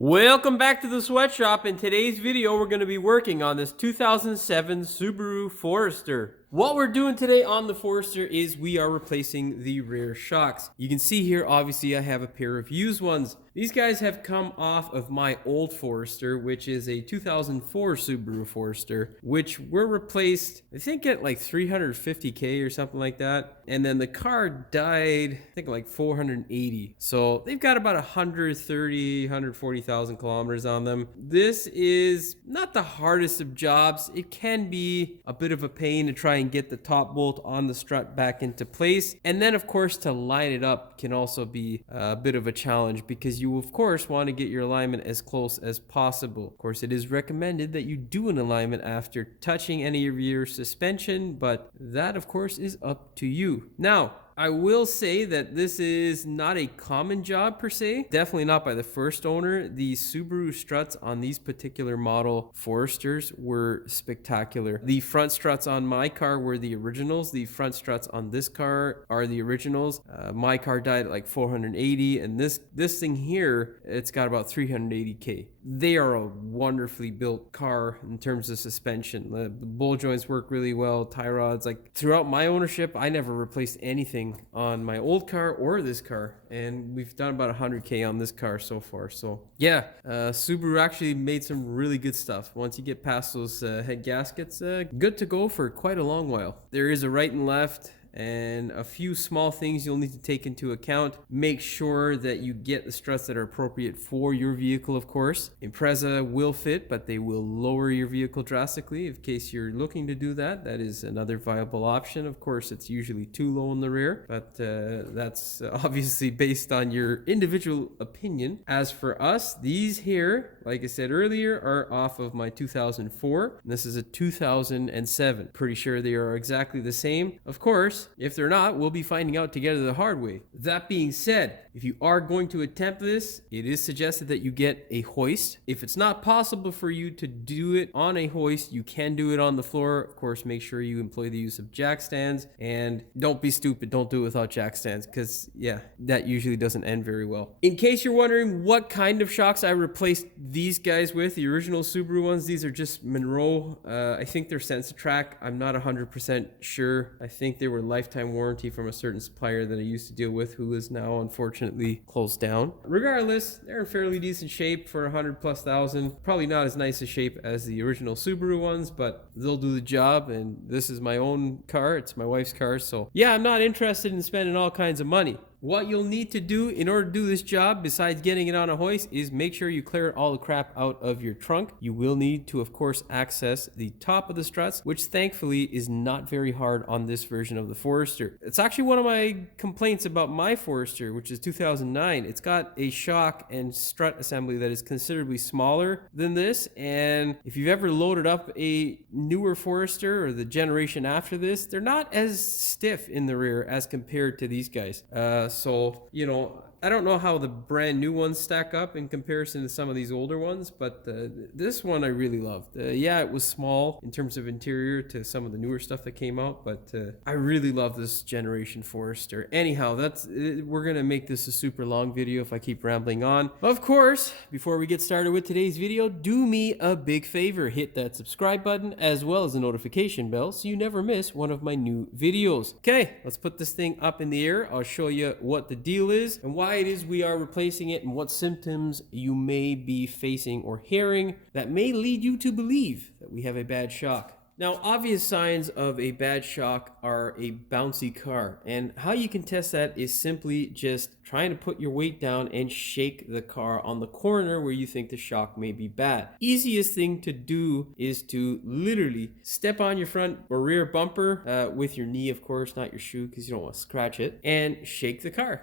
Welcome back to the sweatshop. In today's video, we're going to be working on this 2007 Subaru Forester. What we're doing today on the Forester is we are replacing the rear shocks. You can see here, obviously, I have a pair of used ones. These guys have come off of my old Forester, which is a 2004 Subaru Forester, which were replaced, I think, at like 350K or something like that. And then the car died, I think, like 480. So they've got about 140,000 kilometers on them. This is not the hardest of jobs. It can be a bit of a pain to try and get the top bolt on the strut back into place. And then, of course, to line it up can also be a bit of a challenge because you, of course, want to get your alignment as close as possible. Of course, it is recommended that you do an alignment after touching any of your suspension, but that, of course, is up to you. Now, I will say that this is not a common job per se. Definitely not by the first owner. The Subaru struts on these particular model Foresters were spectacular. The front struts on my car were the originals. The front struts on this car are the originals. My car died at like 480, and this thing here, it's got about 380K. They are a wonderfully built car in terms of suspension. The ball joints work really well, tie rods. Like throughout my ownership, I never replaced anything on my old car or this car, and we've done about 100K on this car so far. So yeah, Subaru actually made some really good stuff. Once you get past those head gaskets, good to go for quite a long while. There is a right and left and a few small things you'll need to take into account. Make sure that you get the struts that are appropriate for your vehicle, of course. Impreza will fit, but they will lower your vehicle drastically. In case you're looking to do that, that is another viable option. Of course, it's usually too low in the rear, but that's obviously based on your individual opinion. As for us, these here, like I said earlier, are off of my 2004. And this is a 2007. Pretty sure they are exactly the same. Of course, if they're not, we'll be finding out together the hard way. That being said, if you are going to attempt this, it is suggested that you get a hoist. If it's not possible for you to do it on a hoist, you can do it on the floor. Of course, make sure you employ the use of jack stands, and don't be stupid. Don't do it without jack stands because, yeah, that usually doesn't end very well. In case you're wondering what kind of shocks I replaced these guys with, the original Subaru ones, these are just Monroe. I think they're Sensatrack. I'm not 100% sure. I think they were lifetime warranty from a certain supplier that I used to deal with, who is now unfortunately closed down. Regardless, they're in fairly decent shape for 100,000+. Probably not as nice a shape as the original Subaru ones, but they'll do the job. And this is my own car. It's my wife's car. So yeah, I'm not interested in spending all kinds of money. What you'll need to do in order to do this job, besides getting it on a hoist, is make sure you clear all the crap out of your trunk. You will need to, of course, access the top of the struts, which thankfully is not very hard on this version of the Forester. It's actually one of my complaints about my Forester, which is 2009. It's got a shock and strut assembly that is considerably smaller than this, and if you've ever loaded up a newer Forester or the generation after this, they're not as stiff in the rear as compared to these guys. So, you know, I don't know how the brand new ones stack up in comparison to some of these older ones, but this one I really loved. Yeah, it was small in terms of interior to some of the newer stuff that came out, but I really love this generation Forester. Anyhow, we're going to make this a super long video if I keep rambling on. Of course, before we get started with today's video, do me a big favor. Hit that subscribe button as well as the notification bell so you never miss one of my new videos. Okay, let's put this thing up in the air. I'll show you what the deal is and why it is we are replacing it and what symptoms you may be facing or hearing that may lead you to believe that we have a bad shock. Now, obvious signs of a bad shock are a bouncy car, and how you can test that is simply just trying to put your weight down and shake the car on the corner where you think the shock may be bad. Easiest thing to do is to literally step on your front or rear bumper with your knee, of course, not your shoe because you don't want to scratch it, and shake the car.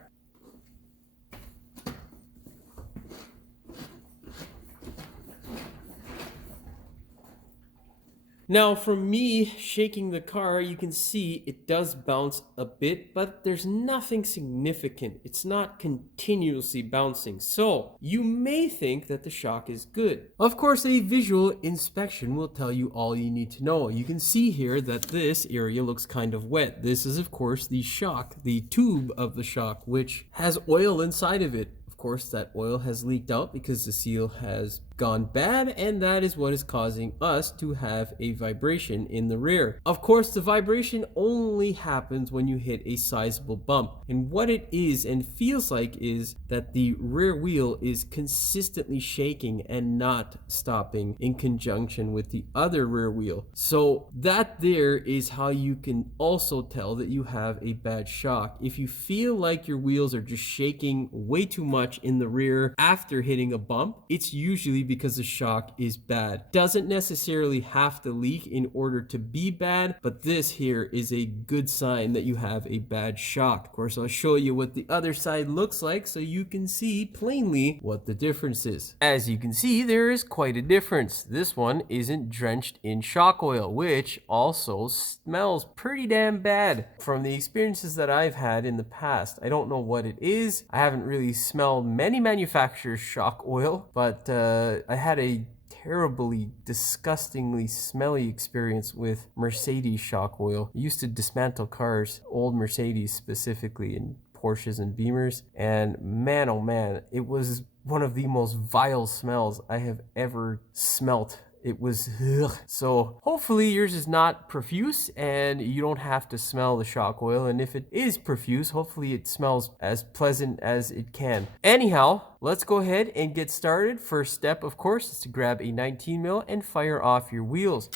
Now, from me shaking the car, you can see it does bounce a bit, but there's nothing significant. It's not continuously bouncing. So you may think that the shock is good. Of course, a visual inspection will tell you all you need to know. You can see here that this area looks kind of wet. This is, of course, the shock, the tube of the shock, which has oil inside of it. Of course, that oil has leaked out because the seal has gone bad, and that is what is causing us to have a vibration in the rear. Of course, the vibration only happens when you hit a sizable bump, and what it is and feels like is that the rear wheel is consistently shaking and not stopping in conjunction with the other rear wheel. So that there is how you can also tell that you have a bad shock. If you feel like your wheels are just shaking way too much in the rear after hitting a bump, it's usually because the shock is bad. Doesn't necessarily have to leak in order to be bad, but this here is a good sign that you have a bad shock. Of course, I'll show you what the other side looks like so you can see plainly what the difference is. As you can see, there is quite a difference. This one isn't drenched in shock oil, which also smells pretty damn bad. From the experiences that I've had in the past, I don't know what it is. I haven't really smelled many manufacturers' shock oil, but I had a terribly, disgustingly smelly experience with Mercedes shock oil. I used to dismantle cars, old Mercedes specifically, and Porsches and Beamers, and man, oh man, it was one of the most vile smells I have ever smelt. It was ugh. So hopefully yours is not profuse and you don't have to smell the shock oil, and if it is profuse, hopefully it smells as pleasant as it can. Anyhow, let's go ahead and get started. First step, of course, is to grab a 19 mil and fire off your wheels.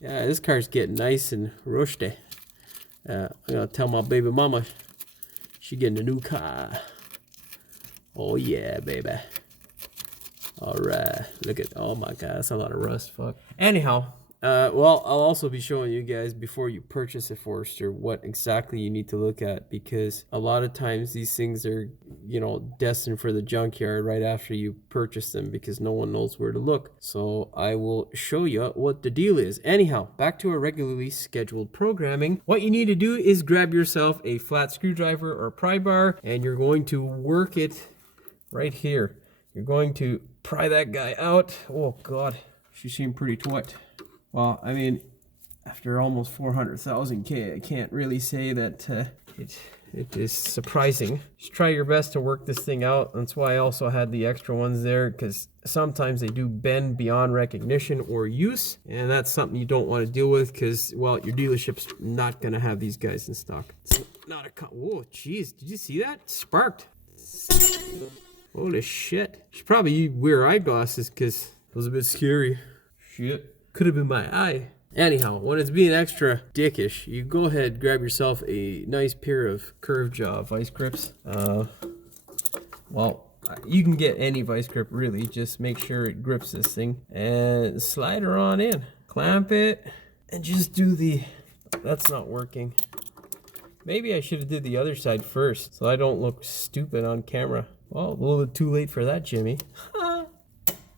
Yeah, this car's getting nice and rusty. I'm gonna tell my baby mama she getting a new car. Oh yeah, baby. All right, look at, oh my god, that's a lot of rust. Fuck. Anyhow, well, I'll also be showing you guys before you purchase a Forester what exactly you need to look at, because a lot of times these things are, you know, destined for the junkyard right after you purchase them because no one knows where to look. So I will show you what the deal is. Anyhow, back to our regularly scheduled programming. What you need to do is grab yourself a flat screwdriver or pry bar, and you're going to work it right here. You're going to pry that guy out. Oh god, she seemed pretty taut. Well, I mean, after almost 400,000 K, I can't really say that it is surprising. Just try your best to work this thing out. That's why I also had the extra ones there, because sometimes they do bend beyond recognition or use, and that's something you don't want to deal with because, well, your dealership's not going to have these guys in stock. It's not a whoa, jeez, did you see that? Sparked. Holy shit. Should probably wear eyeglasses because it was a bit scary. Shit. Could have been my eye. Anyhow, when it's being extra dickish, you go ahead, grab yourself a nice pair of curved jaw vice grips. Well, you can get any vice grip really, just make sure it grips this thing. And slide her on in. Clamp it, and just do the, that's not working. Maybe I should have did the other side first, so I don't look stupid on camera. Well, a little bit too late for that, Jimmy.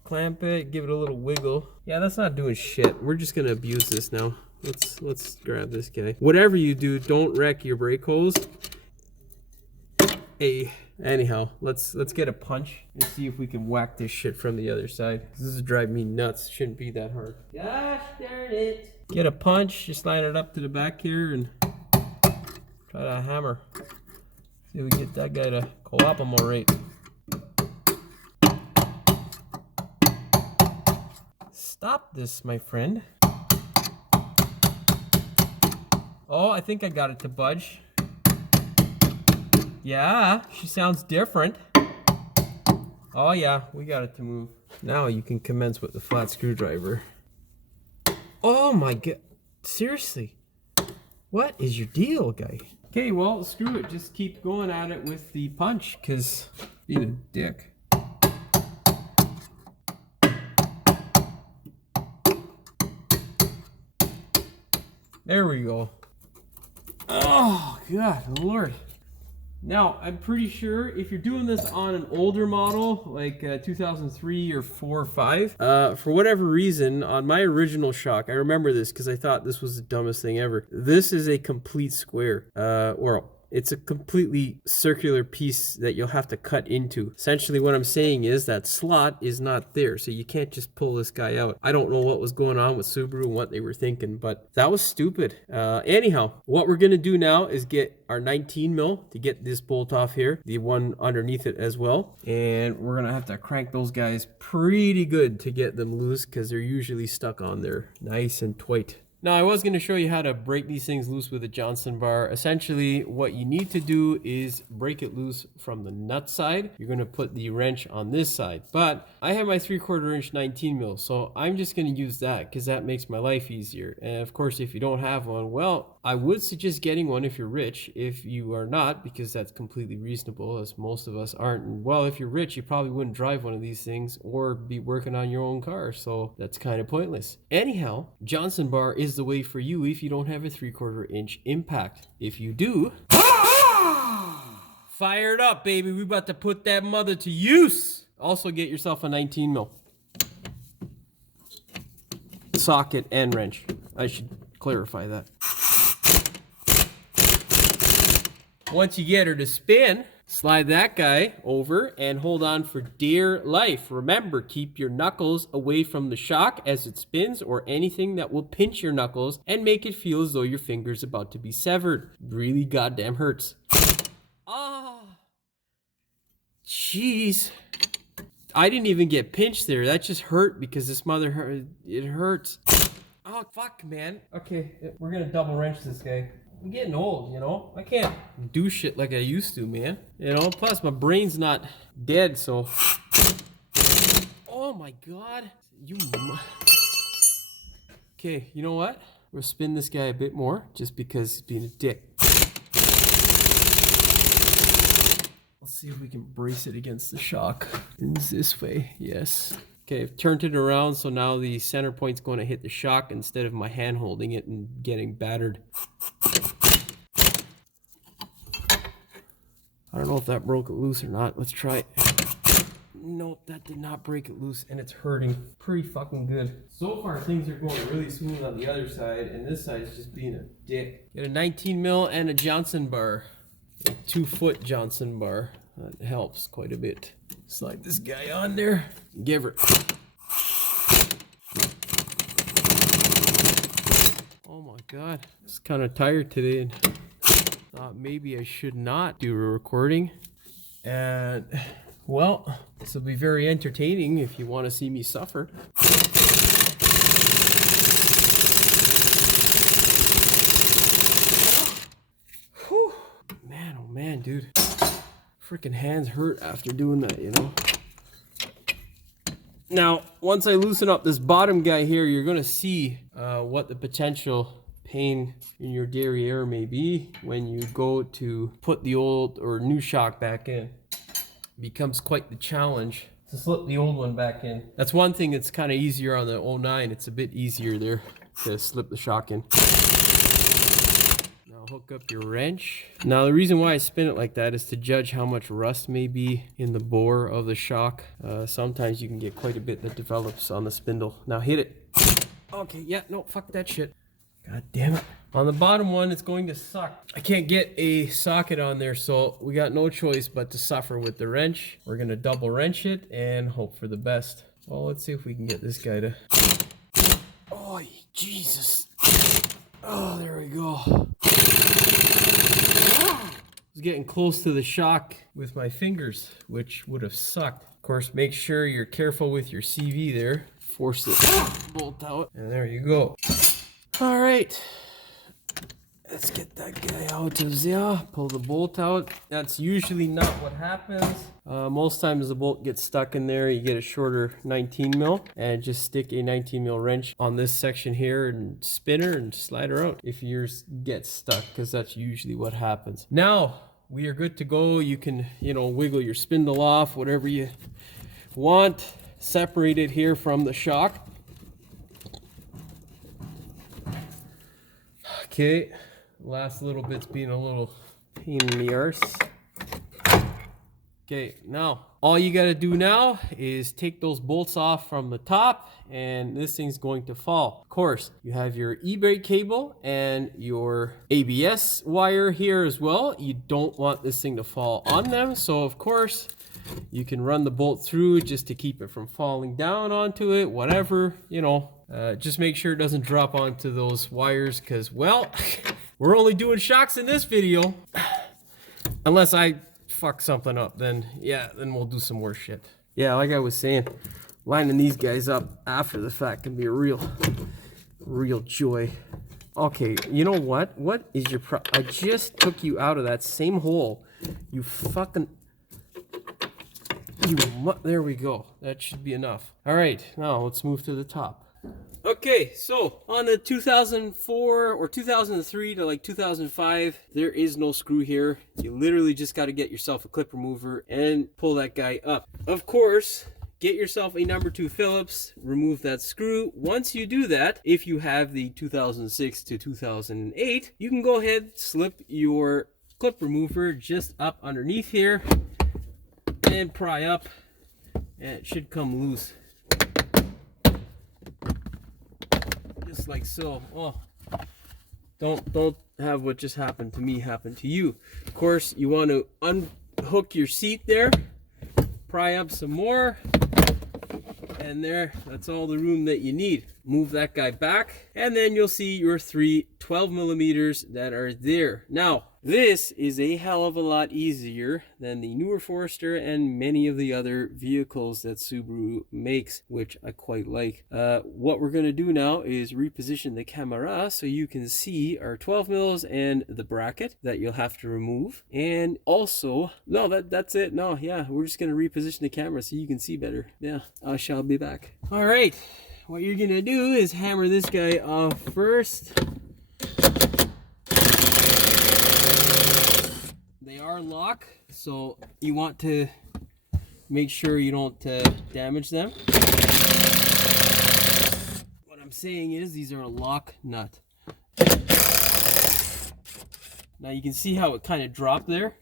Clamp it, give it a little wiggle. Yeah, that's not doing shit. We're just gonna abuse this now. Let's grab this guy. Whatever you do, don't wreck your brake hose. Hey, anyhow, let's get a punch and see if we can whack this shit from the other side. This is driving me nuts. Shouldn't be that hard. Gosh darn it. Get a punch, just line it up to the back here and try to hammer. See if we can get that guy to cooperate. Stop this, my friend. Oh, I think I got it to budge. Yeah, she sounds different. Oh yeah, we got it to move. Now you can commence with the flat screwdriver. Oh my god, seriously? What is your deal, guy? Okay, well, screw it. Just keep going at it with the punch, because being a dick. There we go. Oh, God, Lord. Now, I'm pretty sure if you're doing this on an older model, like 2003 or 4 or 5, for whatever reason, on my original shock, I remember this because I thought this was the dumbest thing ever. This is a complete square, or it's a completely circular piece that you'll have to cut into. Essentially what I'm saying is that slot is not there, so you can't just pull this guy out. I don't know what was going on with Subaru and what they were thinking, but that was stupid. Anyhow, what we're gonna do now is get our 19 mil to get this bolt off here, the one underneath it as well, and we're gonna have to crank those guys pretty good to get them loose because they're usually stuck on there nice and tight. Now, I was going to show you how to break these things loose with a Johnson bar. Essentially, what you need to do is break it loose from the nut side. You're going to put the wrench on this side. But I have my 3/4 inch 19 mil, so I'm just going to use that because that makes my life easier. And of course, if you don't have one, well, I would suggest getting one if you're rich. If you are not, because that's completely reasonable, as most of us aren't. And well, if you're rich, you probably wouldn't drive one of these things or be working on your own car. So that's kind of pointless. Anyhow, Johnson bar is the way for you if you don't have a 3/4 inch impact. If you do, fire it up, baby. We about to put that mother to use. Also get yourself a 19 mil socket and wrench. I should clarify that. Once you get her to spin, slide that guy over and hold on for dear life. Remember, keep your knuckles away from the shock as it spins or anything that will pinch your knuckles and make it feel as though your finger's about to be severed. Really goddamn hurts. Ah, jeez. I didn't even get pinched there. That just hurt because this mother hurt. It hurts. Oh, fuck, man. Okay, we're gonna double wrench this guy. I'm getting old, you know? I can't do shit like I used to, man. You know, plus my brain's not dead, so... Oh my god. Okay, you know what? We'll spin this guy a bit more, just because he's being a dick. Let's see if we can brace it against the shock. It's this way, yes. Okay, I've turned it around, so now the center point's going to hit the shock instead of my hand holding it and getting battered. I don't know if that broke it loose or not. Let's try it. Nope, that did not break it loose, and it's hurting pretty fucking good. So far, things are going really smooth on the other side, and this side is just being a dick. Got a 19 mil and a Johnson bar. A 2-foot Johnson bar. That helps quite a bit. Slide this guy on there. Give her. Oh my god. It's kind of tired today and thought maybe I should not do a recording. And well, this will be very entertaining if you want to see me suffer. Whew. Man, oh man, dude. Freaking hands hurt after doing that, you know. Now, once I loosen up this bottom guy here, you're going to see what the potential pain in your derriere may be when you go to put the old or new shock back in. It becomes quite the challenge to slip the old one back in. That's one thing that's kind of easier on the 09. It's a bit easier there to slip the shock in. Hook up your wrench. Now the reason why I spin it like that is to judge how much rust may be in the bore of the shock. Sometimes you can get quite a bit that develops on the spindle. Now hit it. Okay, yeah, no, fuck that shit. God damn it. On the bottom one, it's going to suck. I can't get a socket on there, so we got no choice but to suffer with the wrench. We're gonna double wrench it and hope for the best. Well, let's see if we can get this guy to... Oh, Jesus. Oh, there we go. I was getting close to the shock with my fingers, which would have sucked. Of course, make sure you're careful with your CV there. Force the bolt out, and there you go. All right, let's get that guy out of there. Pull the bolt out. That's usually not what happens. Most times the bolt gets stuck in there. You get a shorter 19 mil and just stick a 19 mil wrench on this section here and spin her and slide her out if yours gets stuck, because that's usually what happens. Now we are good to go. You can, you know, wiggle your spindle off, whatever you want. Separate it here from the shock. Okay, last little bit's being a little pain in the arse. Okay, now all you gotta do now is take those bolts off from the top, and this thing's going to fall. Of course, you have your e-brake cable and your ABS wire here as well. You don't want this thing to fall on them, so of course you can run the bolt through just to keep it from falling down onto it, whatever, you know. Just make sure it doesn't drop onto those wires, because, well, we're only doing shocks in this video. Unless I fuck something up, then yeah, then we'll do some more shit. Yeah, like I was saying, lining these guys up after the fact can be a real joy. Okay, you know what? What is your I just took you out of that same hole. You fucking... There we go. That should be enough. All right, now let's move to the top. Okay, so on the 2004 or 2003 to like 2005, there is no screw here. You literally just got to get yourself a clip remover and pull that guy up. Of course, get yourself a number 2 Phillips, remove that screw. Once you do that, if you have the 2006 to 2008, you can go ahead, slip your clip remover just up underneath here and pry up, and it should come loose. Just like so. Oh, don't have what just happened to me happen to you. Of course, you want to unhook your seat there, pry up some more, and there, that's all the room that you need. Move that guy back, and then you'll see your 3 12 millimeters that are there. Now, this is a hell of a lot easier than the newer Forester and many of the other vehicles that Subaru makes, which I quite like. What we're going to do now is reposition the camera so you can see our 12 mils and the bracket that you'll have to remove. And also, no, that's it. No, yeah, we're just going to reposition the camera so you can see better. Yeah, I shall be back. All right, what you're going to do is hammer this guy off first. They are lock, so you want to make sure you don't damage them. What I'm saying is these are a lock nut. Now you can see how it kind of dropped there.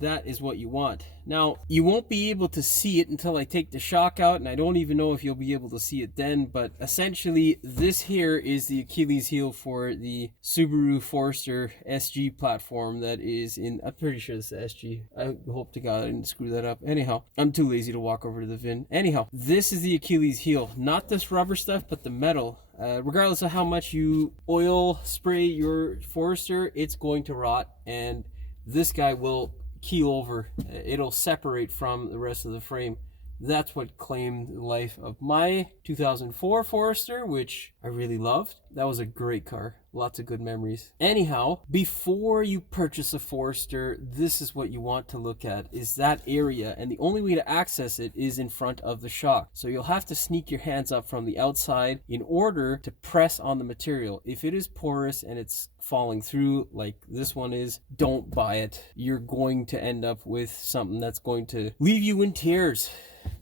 That is what you want. Now, you won't be able to see it until I take the shock out, and I don't even know if you'll be able to see it then, but essentially, this here is the Achilles heel for the Subaru Forester SG platform that is in, I'm pretty sure this is SG. I hope to God I didn't screw that up. Anyhow, I'm too lazy to walk over to the VIN. Anyhow, this is the Achilles heel. Not this rubber stuff, but the metal. Regardless of how much you oil spray your Forester, it's going to rot, and this guy will keel over. It'll separate from the rest of the frame. That's what claimed the life of my 2004 Forester, which I really loved. That was a great car. Lots of good memories. Anyhow, before you purchase a Forester, this is what you want to look at, is that area. And the only way to access it is in front of the shock. So you'll have to sneak your hands up from the outside in order to press on the material. If it is porous and it's falling through like this one is, don't buy it. You're going to end up with something that's going to leave you in tears,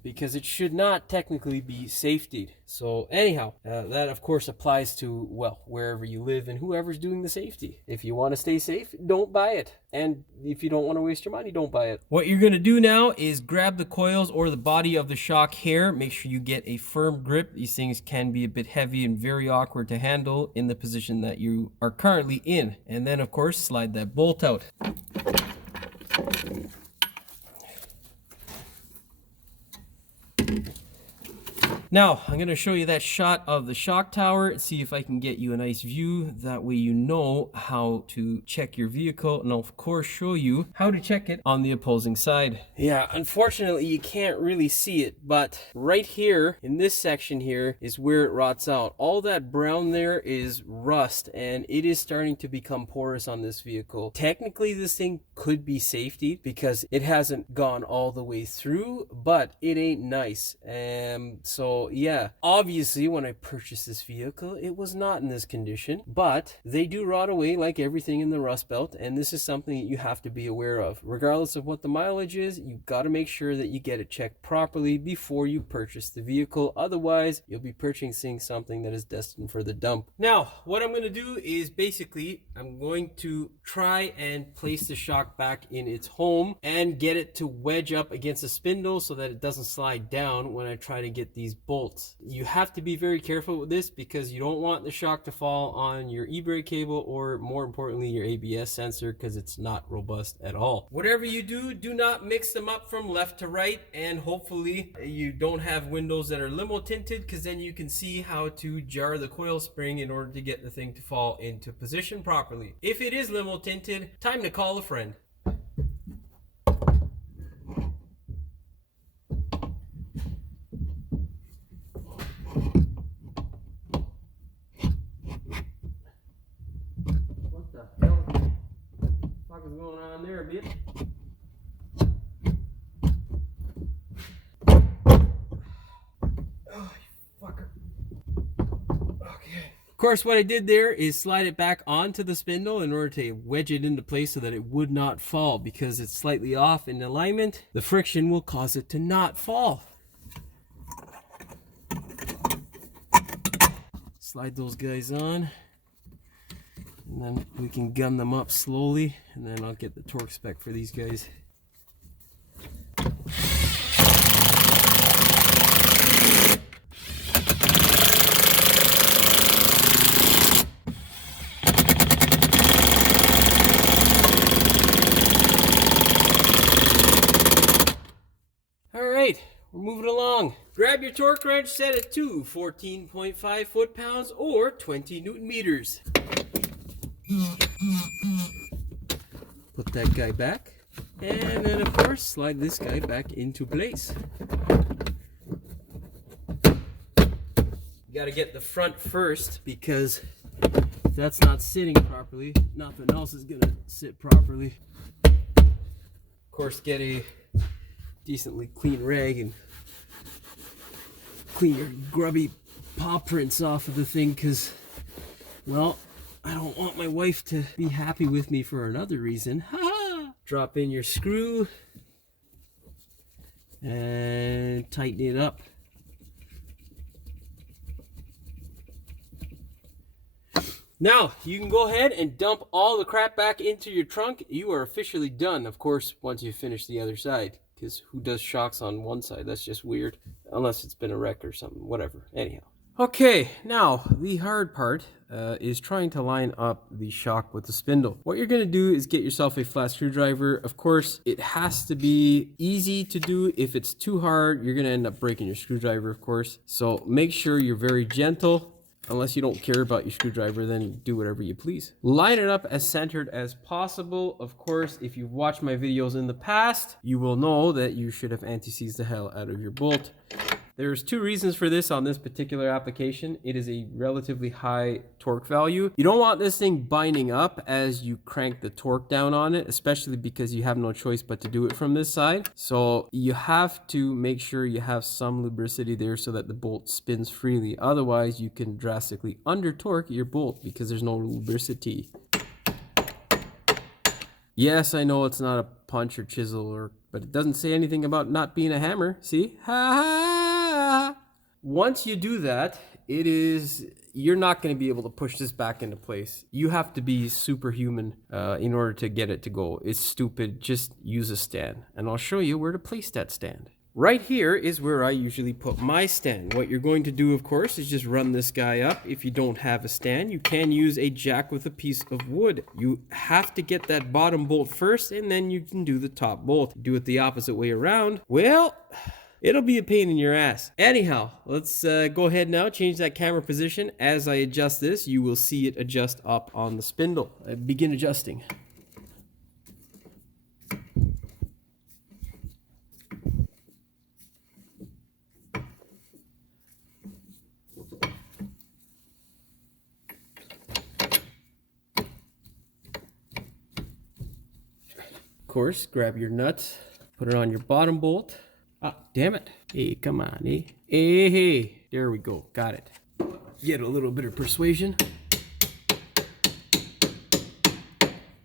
because it should not technically be safetied. So anyhow, that of course applies to, well, wherever you live and whoever's doing the safety. If you want to stay safe, don't buy it. And if you don't want to waste your money, don't buy it. What you're going to do now is grab the coils or the body of the shock here. Make sure you get a firm grip. These things can be a bit heavy and very awkward to handle in the position that you are currently in. And then of course, slide that bolt out. Now, I'm going to show you that shot of the shock tower and see if I can get you a nice view. That way you know how to check your vehicle, and I'll of course show you how to check it on the opposing side. Yeah, unfortunately you can't really see it, but right here in this section here is where it rots out. All that brown there is rust, and it is starting to become porous on this vehicle. Technically this thing could be safety because it hasn't gone all the way through, but it ain't nice. So So yeah, obviously when I purchased this vehicle, it was not in this condition, but they do rot away like everything in the Rust Belt, and this is something that you have to be aware of. Regardless of what the mileage is, you got to make sure that you get it checked properly before you purchase the vehicle. Otherwise, you'll be purchasing something that is destined for the dump. Now, what I'm going to do is basically, I'm going to try and place the shock back in its home and get it to wedge up against the spindle so that it doesn't slide down when I try to get these bolts. You have to be very careful with this because you don't want the shock to fall on your e-brake cable or, more importantly, your ABS sensor, because it's not robust at all. Whatever you do, do not mix them up from left to right, and hopefully you don't have windows that are limo tinted, because then you can see how to jar the coil spring in order to get the thing to fall into position properly. If it is limo tinted, time to call a friend. What the hell? What is going on there, bitch? Oh, you fucker. Okay. Of course, what I did there is slide it back onto the spindle in order to wedge it into place so that it would not fall, because it's slightly off in alignment. The friction will cause it to not fall. Slide those guys on, and then we can gun them up slowly, and then I'll get the torque spec for these guys. Alright, we're moving along. Grab your torque wrench, set it to 14.5 foot-pounds or 20 newton meters. Put that guy back, and then of course slide this guy back into place. You gotta get the front first, because if that's not sitting properly, nothing else is gonna sit properly. Of course, get a decently clean rag and clean your grubby paw prints off of the thing, because, well, I don't want my wife to be happy with me for another reason. Ha! Drop in your screw and tighten it up. Now, you can go ahead and dump all the crap back into your trunk. You are officially done, of course, once you finish the other side. Because who does shocks on one side? That's just weird. Unless it's been a wreck or something. Whatever. Anyhow. Okay, now the hard part is trying to line up the shock with the spindle. What you're going to do is get yourself a flat screwdriver. Of course, it has to be easy to do. If it's too hard, you're going to end up breaking your screwdriver, of course. So make sure you're very gentle. Unless you don't care about your screwdriver, then do whatever you please. Line it up as centered as possible. Of course, if you've watched my videos in the past, you will know that you should have anti-seized the hell out of your bolt. There's two reasons for this on this particular application. It is a relatively high torque value. You don't want this thing binding up as you crank the torque down on it, especially because you have no choice but to do it from this side. So you have to make sure you have some lubricity there so that the bolt spins freely. Otherwise, you can drastically under torque your bolt because there's no lubricity. Yes, I know it's not a punch or chisel, but it doesn't say anything about not being a hammer. See? Ha ha! Once you do that, you're not going to be able to push this back into place. You have to be superhuman in order to get it to go. It's stupid. Just use a stand, and I'll show you where to place that stand. Right here is where I usually put my stand. What you're going to do, of course, is just run this guy up. If you don't have a stand, you can use a jack with a piece of wood. You have to get that bottom bolt first, and then you can do the top bolt. Do it the opposite way around, well, it'll be a pain in your ass. Anyhow, let's go ahead now, change that camera position. As I adjust this, you will see it adjust up on the spindle. Begin adjusting. Of course, grab your nut, put it on your bottom bolt. Ah, damn it. Hey, come on, eh? Hey. There we go. Got it. Get a little bit of persuasion.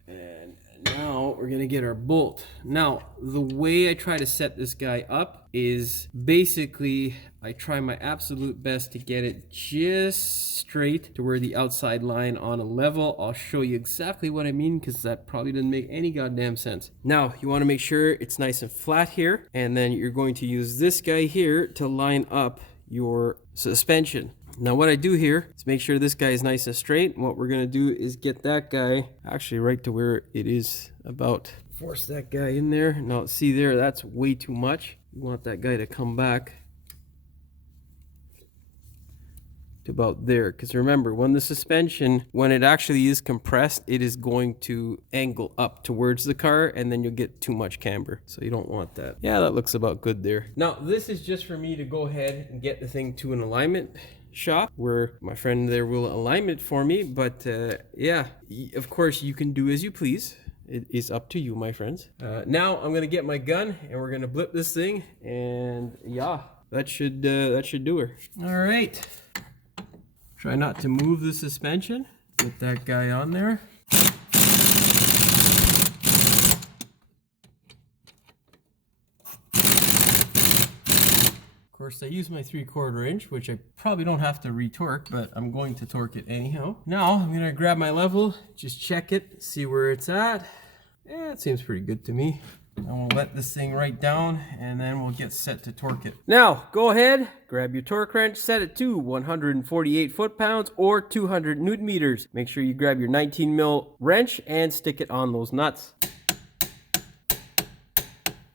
And now we're gonna get our bolt. Now, the way I try to set this guy up is basically I try my absolute best to get it just straight to where the outside line on a level. I'll show you exactly what I mean because that probably doesn't make any goddamn sense. Now, you want to make sure it's nice and flat here, and then you're going to use this guy here to line up your suspension. Now what I do here is make sure this guy is nice and straight. And what we're going to do is get that guy actually right to where it is about. Force that guy in there. Now see there, that's way too much. You want that guy to come back to about there. Because remember, when the suspension, when it actually is compressed, it is going to angle up towards the car and then you'll get too much camber. So you don't want that. Yeah, that looks about good there. Now this is just for me to go ahead and get the thing to an alignment shop where my friend there will align it for me. But yeah, of course you can do as you please. It is up to you, my friends. Now I'm gonna get my gun and we're gonna blip this thing, and yeah, that should do her. All right. Try not to move the suspension. Put that guy on there. Of course, I use my 3/4 inch, which I probably don't have to retorque, but I'm going to torque it anyhow. Now, I'm gonna grab my level, just check it, see where it's at. Yeah, it seems pretty good to me. And we'll let this thing right down, and then we'll get set to torque it. Now, go ahead, grab your torque wrench, set it to 148 foot-pounds or 200 newton meters. Make sure you grab your 19 mil wrench and stick it on those nuts.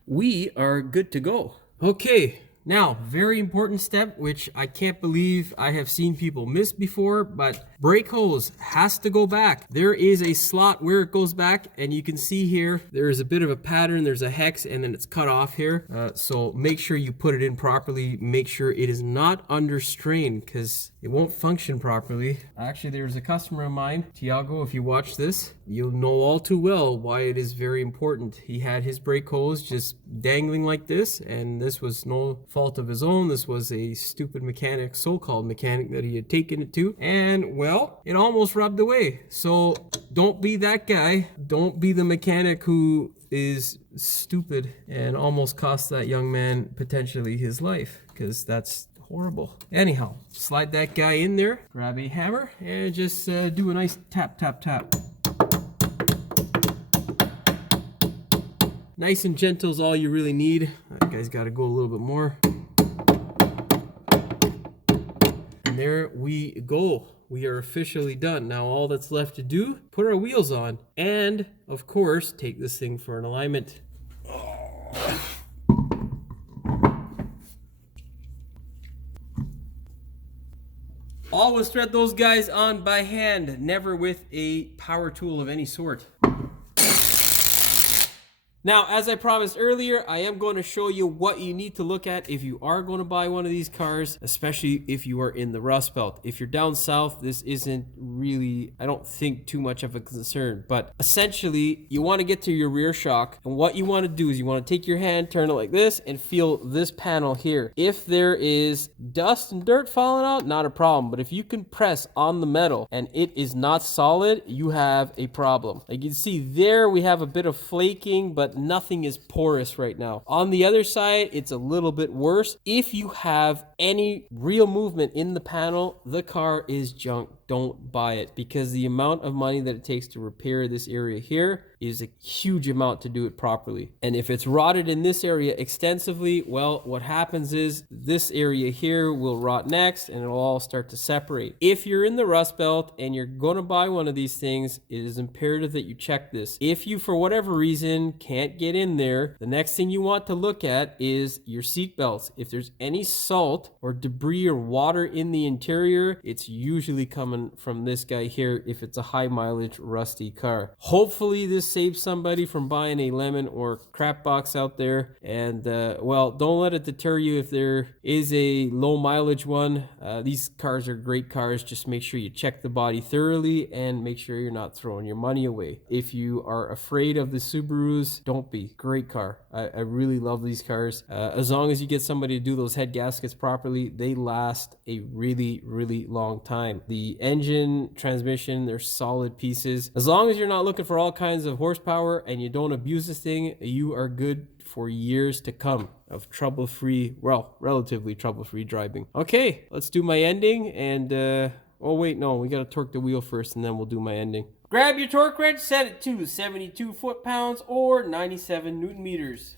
We are good to go. Okay. Now, very important step, which I can't believe I have seen people miss before, but brake hose has to go back. There is a slot where it goes back, and you can see here, there is a bit of a pattern. There's a hex, and then it's cut off here. So make sure you put it in properly. Make sure it is not under strain, because it won't function properly. Actually, there's a customer of mine, Tiago, if you watch this, you'll know all too well why it is very important. He had his brake hose just dangling like this, and this was no fault of his own. This was a stupid mechanic, so-called mechanic, that he had taken it to, and well, it almost rubbed away. So don't be that guy. Don't be the mechanic who is stupid and almost cost that young man potentially his life, because that's horrible. Anyhow, slide that guy in there, grab a hammer, and just do a nice tap, tap, tap. Nice and gentle is all you really need. That guy's got to go a little bit more. And there we go. We are officially done. Now all that's left to do, put our wheels on, and of course, take this thing for an alignment. Always thread those guys on by hand, never with a power tool of any sort. Now, as I promised earlier, I am going to show you what you need to look at if you are going to buy one of these cars, especially if you are in the Rust Belt. If you're down south, this isn't really, I don't think, too much of a concern. But essentially, you want to get to your rear shock, and what you want to do is you want to take your hand, turn it like this, and feel this panel here. If there is dust and dirt falling out, not a problem. But if you can press on the metal and it is not solid, you have a problem. Like you can see there, we have a bit of flaking, but nothing is porous right now. On the other side, it's a little bit worse. If you have any real movement in the panel, the car is junk. Don't buy it, because the amount of money that it takes to repair this area here is a huge amount to do it properly. And if it's rotted in this area extensively, well, what happens is this area here will rot next and it'll all start to separate. If you're in the Rust Belt and you're going to buy one of these things, it is imperative that you check this. If you, for whatever reason, can't get in there, the next thing you want to look at is your seat belts. If there's any salt or debris or water in the interior, it's usually coming from this guy here if it's a high mileage rusty car. Hopefully this saves somebody from buying a lemon or crap box out there. And well, don't let it deter you if there is a low mileage one. These cars are great cars. Just make sure you check the body thoroughly and make sure you're not throwing your money away. If you are afraid of the Subarus, don't be. Great car. I really love these cars. As long as you get somebody to do those head gaskets properly, they last a really, really long time. The engine, transmission, they're solid pieces. As long as you're not looking for all kinds of horsepower and you don't abuse this thing, you are good for years to come of trouble-free, well, relatively trouble-free driving. Okay, let's do my ending and, oh wait, no, we gotta torque the wheel first and then we'll do my ending. Grab your torque wrench, set it to 72 foot-pounds or 97 Newton meters.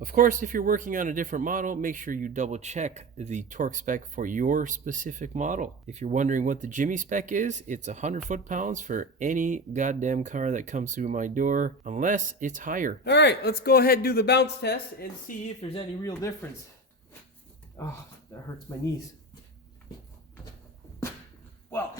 Of course, if you're working on a different model, make sure you double check the torque spec for your specific model. If you're wondering what the Jimmy spec is, it's 100 foot-pounds for any goddamn car that comes through my door, unless it's higher. All right, let's go ahead and do the bounce test and see if there's any real difference. Oh, that hurts my knees. Well,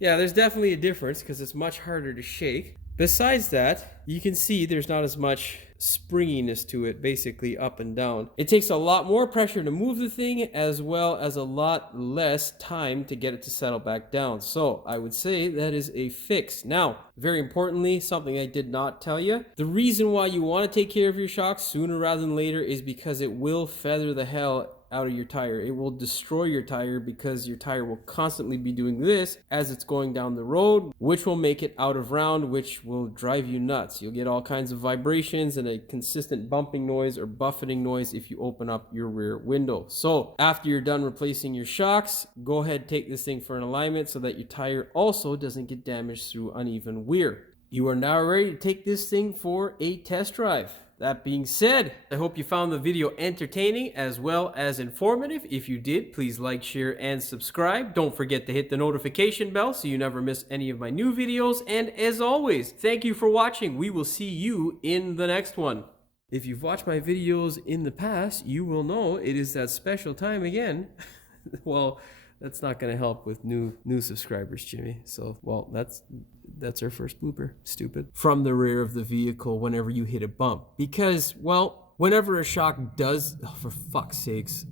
yeah, there's definitely a difference because it's much harder to shake. Besides that, you can see there's not as much springiness to it, basically up and down. It takes a lot more pressure to move the thing as well as a lot less time to get it to settle back down. So I would say that is a fix. Now, very importantly, something I did not tell you, the reason why you want to take care of your shocks sooner rather than later is because it will feather the hell out of your tire. It will destroy your tire because your tire will constantly be doing this as it's going down the road, which will make it out of round, which will drive you nuts. You'll get all kinds of vibrations and a consistent bumping noise or buffeting noise if you open up your rear window. So after you're done replacing your shocks, go ahead, take this thing for an alignment so that your tire also doesn't get damaged through uneven wear. You are now ready to take this thing for a test drive. That being said, I hope you found the video entertaining as well as informative. If you did, please like, share, and subscribe. Don't forget to hit the notification bell so you never miss any of my new videos. And as always, thank you for watching. We will see you in the next one. If you've watched my videos in the past, you will know it is that special time again. Well, that's not going to help with new subscribers, Jimmy. So, well, that's our first blooper. Stupid. From the rear of the vehicle whenever you hit a bump. Because, well, whenever a shock does... Oh, for fuck's sakes.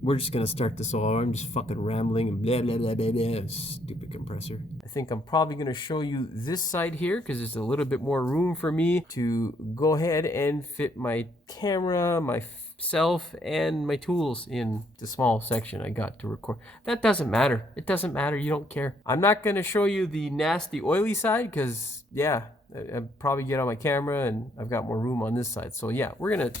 We're just going to start this all. I'm just fucking rambling and blah, blah, blah, blah, blah. Stupid compressor. I think I'm probably going to show you this side here because there's a little bit more room for me to go ahead and fit my camera, myself, and my tools in the small section I got to record. That doesn't matter. It doesn't matter. You don't care. I'm not going to show you the nasty oily side because, yeah, I'll probably get on my camera and I've got more room on this side. So, yeah, we're gonna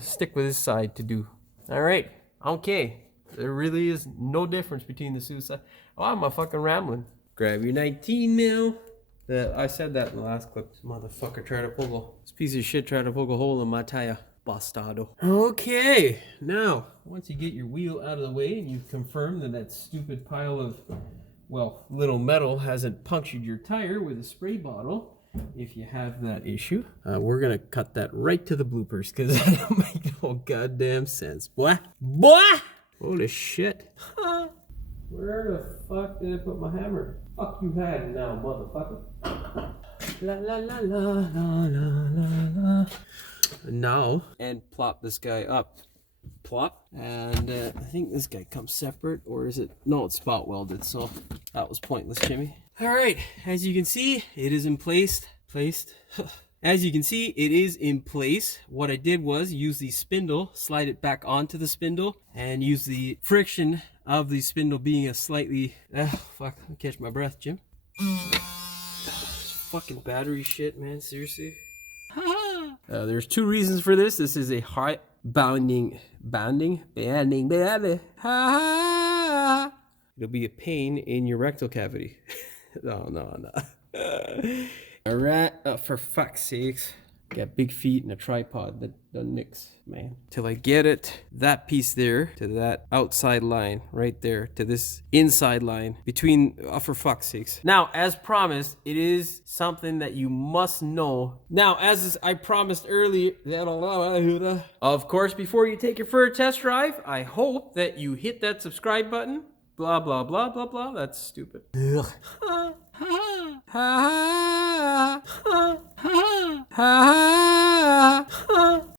stick with this side to do. All right. Okay. There really is no difference between the two sides. Oh, I'm a fucking rambling. Grab your 19 mil. I said that in the last clip. This motherfucker tried to poke this piece of shit tried to poke a hole in my tire. Bastardo. Okay. Now, once you get your wheel out of the way and you've confirmed that that stupid pile of, well, little metal hasn't punctured your tire with a spray bottle, if you have that issue, we're gonna cut that right to the bloopers because that don't make no goddamn sense. Boy! Holy shit. Where the fuck did I put my hammer? Fuck you had now, motherfucker. La la la la la la la. Now, and plop this guy up. Plop. And I think this guy comes separate, or is it? No, it's spot welded, so that was pointless, Jimmy. All right, as you can see, it is in place. As you can see, it is in place. What I did was use the spindle, slide it back onto the spindle, and use the friction of the spindle being a slightly... fuck, I'll catch my breath, Jim. Fucking battery shit, man, seriously. There's two reasons for this. This is a high banding. It'll be a pain in your rectal cavity. No. Alright, for fuck's sakes. Got big feet and a tripod that doesn't mix, man. Till I get it, that piece there, to that outside line, right there, to this inside line, between, for fuck's sakes. Now, as promised, it is something that you must know. Now, as I promised earlier, of course, before you take it for a test drive, I hope that you hit that subscribe button. Blah, blah, blah, blah, blah. That's stupid. Ugh.